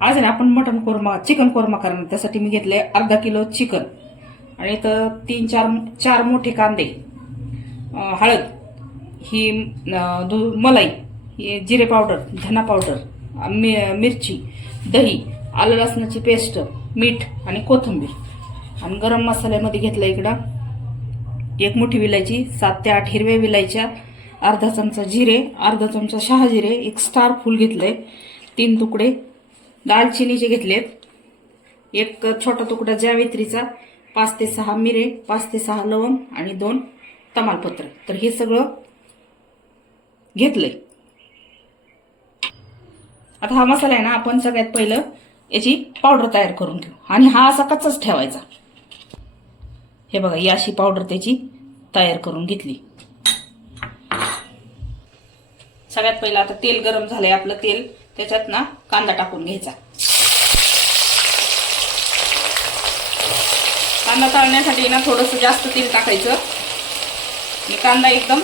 आज ना आपण मटन कोरमा चिकन कोरमा करणार. त्यासाठी मी घेतले अर्धा किलो चिकन. आणि इथं तीन चार चार मोठे कांदे हळद ही अं, दू मलाई ही जिरे पावडर धना पावडर मि मिरची दही आलं लसणाची पेस्ट मीठ आणि कोथिंबीर. आणि गरम मसाल्यामध्ये घेतला इकडं. एक मोठी विलायची सात ते आठ हिरव्या विलायच्या अर्धा चमचा जिरे अर्धा चमचा शहा जिरे एक स्टार फूल घेतलं आहे तीन तुकडे. दालचिनीचे घेतलेत. एक छोटा तुकडा जावित्रीचा पाच ते सहा मिरे पाच ते सहा लवंग आणि दोन तमालपत्र. तर हे सगळं घेतलंय. आता हा मसाला आहे ना आपण सगळ्यात पहिलं याची पावडर तयार करून घेऊ. आणि हा असा कच्चाच ठेवायचा. हे बघा ही अशी पावडर त्याची तयार करून घेतली. सगळ्यात पहिलं आता तेल गरम झालंय आपलं तेल. त्याच्यात ना कांदा टाकून घ्यायचा. कांदा तळण्यासाठी ना थोडंसं जास्त तेल टाकायचं. आणि कांदा एकदम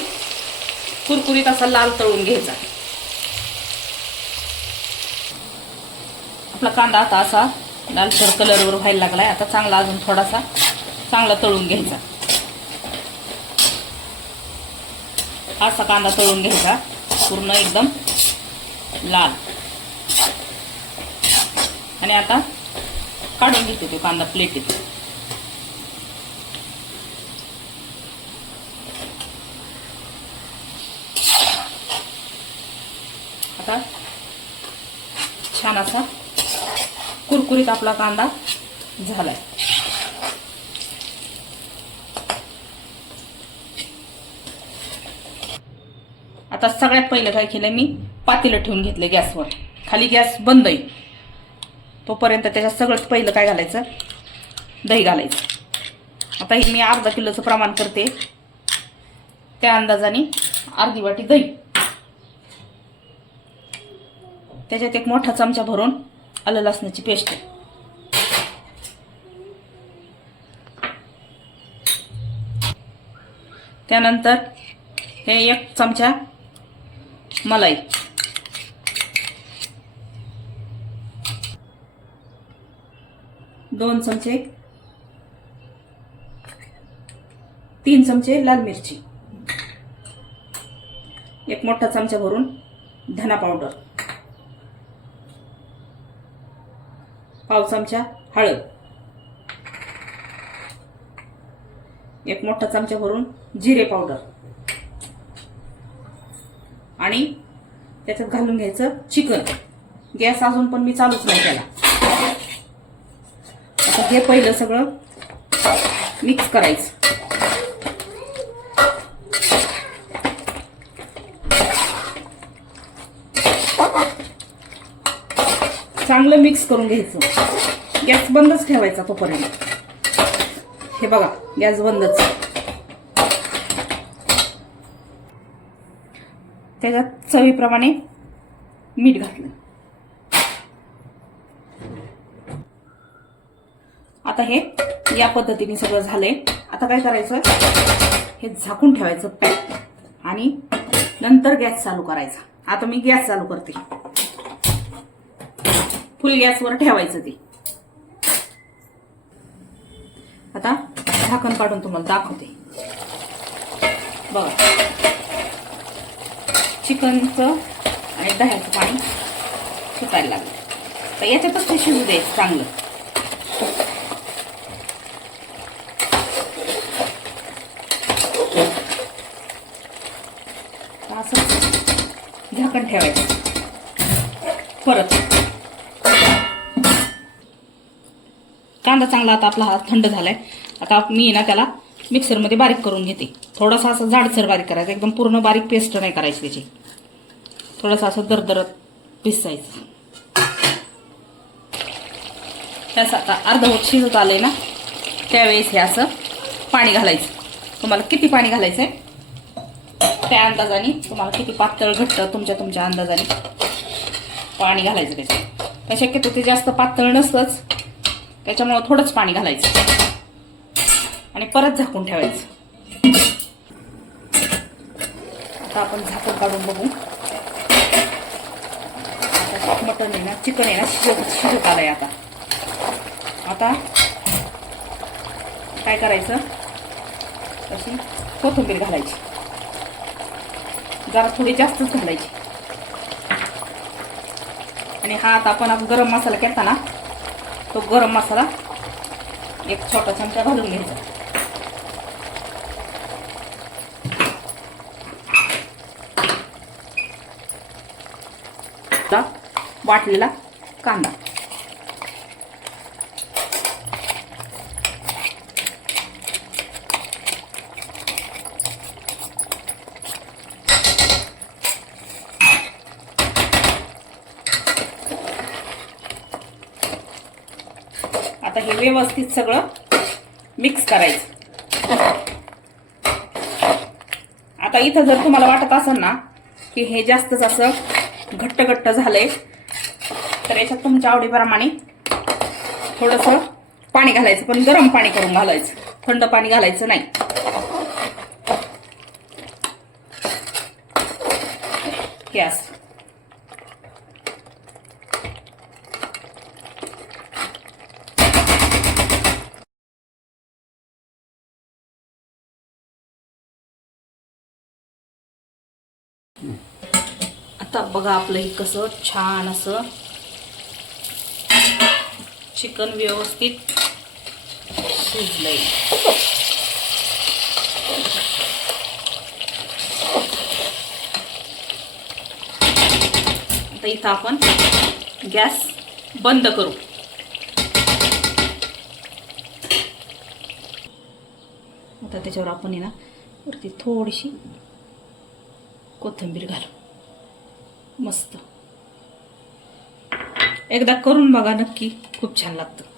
कुरकुरीत असा लाल तळून घ्यायचा. आपला कांदा आता असा लालसर कलरवर व्हायला लागलाय. आता चांगला अजून थोडासा चांगला तळून घ्यायचा. असा कांदा तळून घ्यायचा. पूर्ण एकदम लाल. आणि आता काढून घेतो तो कांदा प्लेटीत आता छान असा कुरकुरीत आपला कांदा झालाय. आता सगळ्यात पहिलं काय केलं मी? पातेलं ठेवून घेतलं गॅसवर. खाली गॅस बंद आहे. तोपर्यंत त्याच्यात सगळंच पहिलं काय घालायचं? दही घालायचं. आता हे मी अर्धा किलोचं प्रमाण करते. त्या अंदाजाने अर्धी वाटी दही. त्याच्यात एक मोठा चमचा भरून आलं लसणाची पेस्ट त्यानंतर हे एक चमचा मलाई. दोन चमचे. तीन चमचे लाल मिरची. एक मोठा चमचा भरून धना पावडर. पाव चमचा हळद. एक मोठा चमचा भरून जिरे पावडर. आणि त्याच्यात घालून घ्यायचं चिकन. गॅस अजून पण मी चालूच नाही त्याला हे पहिलं सगळं मिक्स करायचं. चांगलं मिक्स करून घ्यायचं. गॅस बंदच ठेवायचा तोपर्यंत. हे बघा गॅस बंदच. त्याच्यात चवीप्रमाणे मीठ घातलं. आता हे या पद्धतीने सगळं झालंय. आता काय करायचं? हे झाकून ठेवायचं पॅक आणि नंतर गॅस चालू करायचा. आता मी गॅस चालू करते. फुल गॅसवर ठेवायचं ते. आता झाकण काढून तुम्हाला दाखवते. बघा. चिकनचं आणि दह्याचं पाणी सुकायला लागलं. तर याच्यातच ते शिजू द्यायचं चांगलं असं झाकण ठेवायचं. परत. कांदा चांगला आता आपला हा थंड झालाय. आता मी ना त्याला मिक्सरमध्ये बारीक करून घेते. थोडासा असं जाडसर बारीक करायचं. एकदम पूर्ण बारीक पेस्ट नाही करायची त्याची. थोडंसं असं दरदरत पिसायचं. त्यास आता अर्धवट शिजत आलंय ना त्यावेळेस हे असं पाणी घालायचं. तुम्हाला किती पाणी घालायचं आहे त्या अंदाजाने? तुम्हाला किती पातळ घट्ट तुमच्या तुमच्या अंदाजाने? पाणी घालायचं त्याच्यात. पण शक्यतो ते जास्त पातळ नसतंच. त्याच्यामुळं थोडंच पाणी घालायचं. आणि परत झाकून ठेवायचं. आता आपण झाकण काढून बघू. आता मटण आहे ना चिकन आहे ना शिजत शिजत आहे आता. आता काय करायचं? अशी कोथिंबीर घालायची. जरा थोडी जास्तच घालायची. आणि हा आता आपण गरम मसाला केला ना तो गरम मसाला एक छोटा चमचा घालून घ्यायचा. वाटलेला कांदा. आता हे व्यवस्थित सगळं मिक्स करायचं. आता इथं जर तुम्हाला वाटत असेल ना की हे जास्तच असं घट्ट घट्ट झालंय तर याच्यात तुमच्या आवडीप्रमाणे थोडंसं पाणी घालायचं पण गरम पाणी करून घालायचं. थंड पाणी घालायचं नाही. हे असं आता बघा आपलं हे कसं छान असं चिकन व्यवस्थित शिजलंय. आता इथं आपण गॅस बंद करू. आता त्याच्यावर आपण आहे ना वरती थोडीशी कोथिंबीर घालू मस्त. एकदा करून बघा नक्की. खूप छान लागतं.